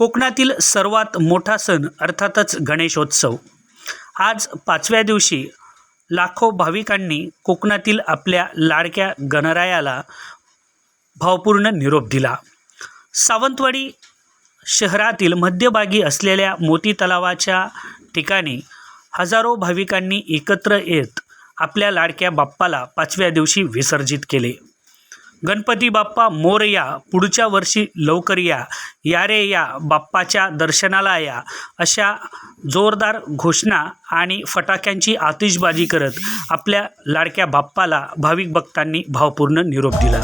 कोकणातील सर्वात मोठा सण अर्थातच गणेशोत्सव. आज पाचव्या दिवशी लाखो भाविकांनी कोकणातील आपल्या लाडक्या गणरायाला भावपूर्ण निरोप दिला. सावंतवाडी शहरातील मध्यभागी असलेल्या मोती तलावाच्या ठिकाणी हजारो भाविकांनी एकत्र येत आपल्या लाडक्या बाप्पाला पाचव्या दिवशी विसर्जित केले. गणपती बाप्पा मोरया पुढच्या वर्षी लवकर या या रे या बाप्पाच्या दर्शनाला या अशा जोरदार घोषणा आणि फटाक्यांची आतिषबाजी करत आपल्या लाडक्या बाप्पाला भाविक भक्तांनी भावपूर्ण निरोप दिला.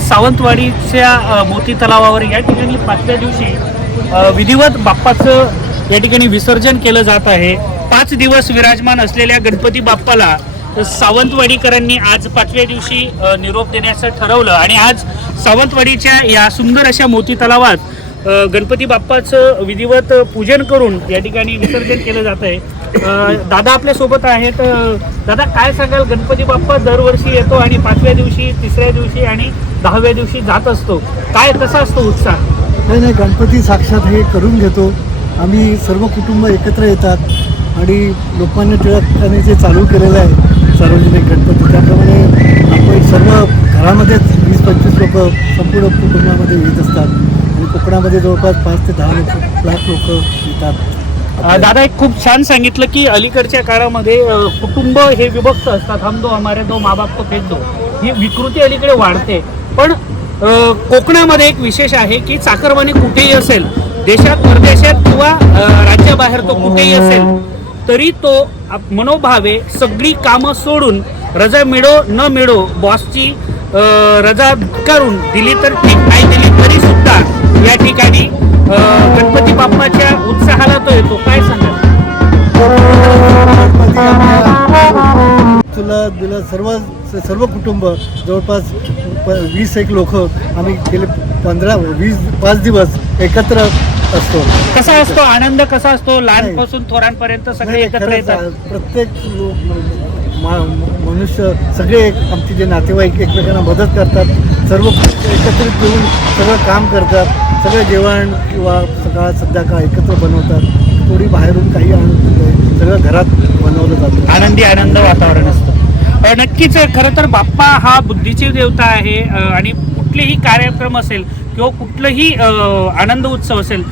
सावंतवाडीच्या मोती तलावावर या ठिकाणी पाचव्या दिवशी विधिवत बाप्पाचं या ठिकाणी विसर्जन केलं जात आहे. पाच दिवस विराजमान असलेल्या गणपती बाप्पाला सावंतवाडीकरांनी आज पाचव्या दिवशी निरोप देण्याचं ठरवलं. आणि आज सावंतवाडीच्या या सुंदर अशा मोती तलावात गणपती बाप्पाचं विधिवत पूजन करून या ठिकाणी विसर्जन केलं जात आहे. दादा आपल्यासोबत आहेत. दादा काय सांगाल? गणपती बाप्पा दरवर्षी येतो आणि पाचव्या दिवशी तिसऱ्या दिवशी आणि दहाव्या दिवशी जात असतो. काय कसा असतो उत्साह? नाही नाही गणपती साक्षात हे करून घेतो. आम्ही सर्व कुटुंब एकत्र येतात आणि लोकमान्य टिळकांनी जे चालू केलेलं आहे सार्वजनिक गणपती त्याप्रमाणे आपण सर्व घरामध्येच वीस पंचवीस लोक संपूर्ण कुटुंबामध्ये येत असतात. आणि कोकणामध्ये जवळपास पाच ते दहा लोक लाख लोक येतात. दादा एक खूप छान सांगितलं की अलीकडच्या काळामध्ये कुटुंब हे विभक्त असतात. हम दो हमारे दो माँ बाप को फेक दो. ही विकृती अलीकडे वाढते. पण कोकणामध्ये एक विशेष आहे की चाकरवाणी कुठेही असेल देशात परदेशात किंवा राज्याबाहेर तो कुठेही असेल तरी तो मनोभावे सगळी कामं सोडून रजा मिळो न मिळो बॉसची रजा करून दिली तर ठीक. नाही दिली तरी सुद्धा या ठिकाणी गणपती बाप्पाच्या उत्साहाला तो येतो. काय सांगा तुला दिलं सर्व सर्व कुटुंब जवळपास वीस एक लोक आम्ही गेले पंधरा वीस पाच दिवस एकत्र असतो. कसा असतो? आनंद कसा असतो? लहानपासून थोरांपर्यंत सगळे एकत्र येतात. प्रत्येक मनुष्य सगळे एक- आमचे जे नातेवाईक एकमेकांना मदत करतात. सर्व एकत्रित येऊन सगळं काम करतात. सगळं जेवण किंवा सकाळ संध्याकाळ एकत्र बनवतात. थोडी बाहेरून काही आणून. सगळं घरात बनवलं जातं. आनंदी आनंद वातावरण असतं. नक्कीच खरं तर बाप्पा हा बुद्धीची देवता आहे. आणि कुठलेही कार्यक्रम असेल किंवा कुठलंही आनंद उत्सव असेल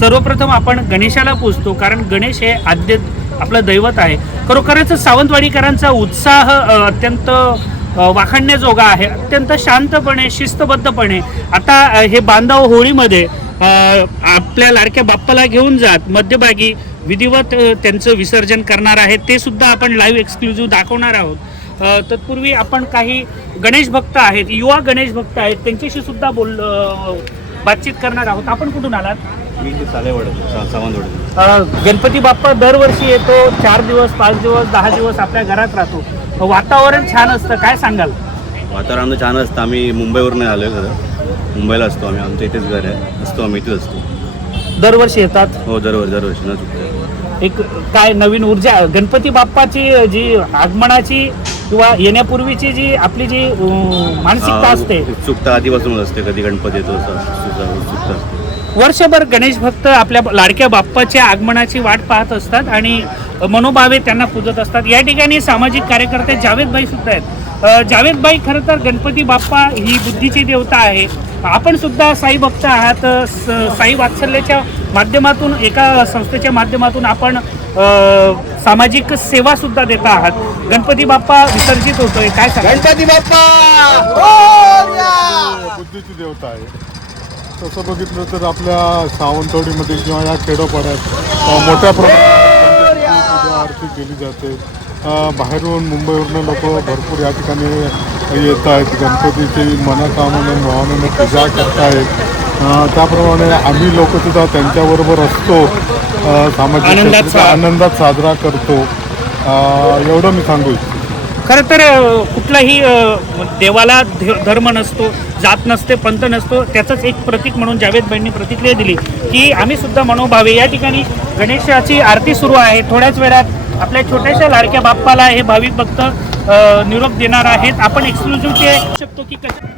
सर्वप्रथम आपण गणेशाला पूजतो कारण गणेश हे आद्य आपलं दैवत आहे. खरोखरच सावंतवाडीकरांचा उत्साह अत्यंत वाखाणण्याजोगा आहे. अत्यंत शांतपणे शिस्तबद्धपणे. आता हे बांधव होळीमध्ये आपल्या लाडक्या बाप्पाला घेऊन जात मध्यभागी विधिवत त्यांचं विसर्जन करणार आहे ते सुद्धा आपण लाईव्ह एक्सक्लुझिव्ह दाखवणार आहोत. तत्पूर्वी आपण काही गणेश भक्त आहेत युवा गणेश भक्त आहेत त्यांच्याशी सुद्धा बोल बातचीत करणार आहोत. आपण कुठून आलात? मी सावंतवाडी. गणपती बाप्पा दरवर्षी येतो चार दिवस पाच दिवस दहा दिवस आपल्या घरात राहतो. वातावरण छान असतं काय सांगाल? वातावरण छान असतं. आम्ही मुंबईवरून आलो खरं. मुंबईला असतो आम्ही. आमचं इथेच घर आहे. असतो आम्ही इथेच असतो. दरवर्षी येतात? हो दरवर्षी दरवर्षी. न चुकतं एक काय नवीन ऊर्जा? गणपती बाप्पाची जी आगमनाची किंवा येण्यापूर्वीची जी आपली जी अं, मानसिकता असते. उत्सुकता आधीपासूनच असते कधी गणपती येतो असं उत्सुकता उत्सुकता असते. वर्षभर गणेश भक्त आपल्या लाडक्या बाप्पाच्या आगमनाची वाट पाहत असतात आणि मनोभावे त्यांना पूजत असतात. या ठिकाणी सामाजिक कार्यकर्ते जावेदबाई सुद्धा आहेत. अ, जावेदबाई खरं तर गणपती बाप्पा ही बुद्धीची देवता आहे. आपण सुद्धा साई भक्त आहात. स- साई वात्सल्याच्या माध्यमातून एका संस्थेच्या माध्यमातून आपण सामाजिक सेवा सुद्धा देत आहात. गणपती बाप्पा विसर्जित होतोय. काय सांगा गणपती बुद्धीची देवता आहे. तसं बघितलं तर आपल्या सावंतवाडीमध्ये किंवा या खेडोपाड्यात मोठ्या प्रमाणात आरती केली जाते. बाहेरून मुंबईवरून लोक भरपूर या ठिकाणी येत आहेत. गणपतीची मनोकामने भावनेने पूजा करतायत. त्याप्रमाणे आम्ही लोक सुद्धा त्यांच्याबरोबर असतो. सामाजिक आनंदात साजरा. करतो. एवढं मी सांगू इच्छितो. खरं तर कुठलाही देवाला धर्म नसतो जात नसते पंथ नसतो त्याचंच एक प्रतीक म्हणून जावेदबाईंनी प्रतिक्रिया दिली की आम्ही सुद्धा मनोभावे. या ठिकाणी गणेशाची आरती सुरू आहे. थोड्याच वेळात आपल्या छोट्याशा लाडक्या बाप्पाला हे भाविक भक्त निरोप देणार आहेत. आपण एक्सक्लुझिव्ह शकतो की कसं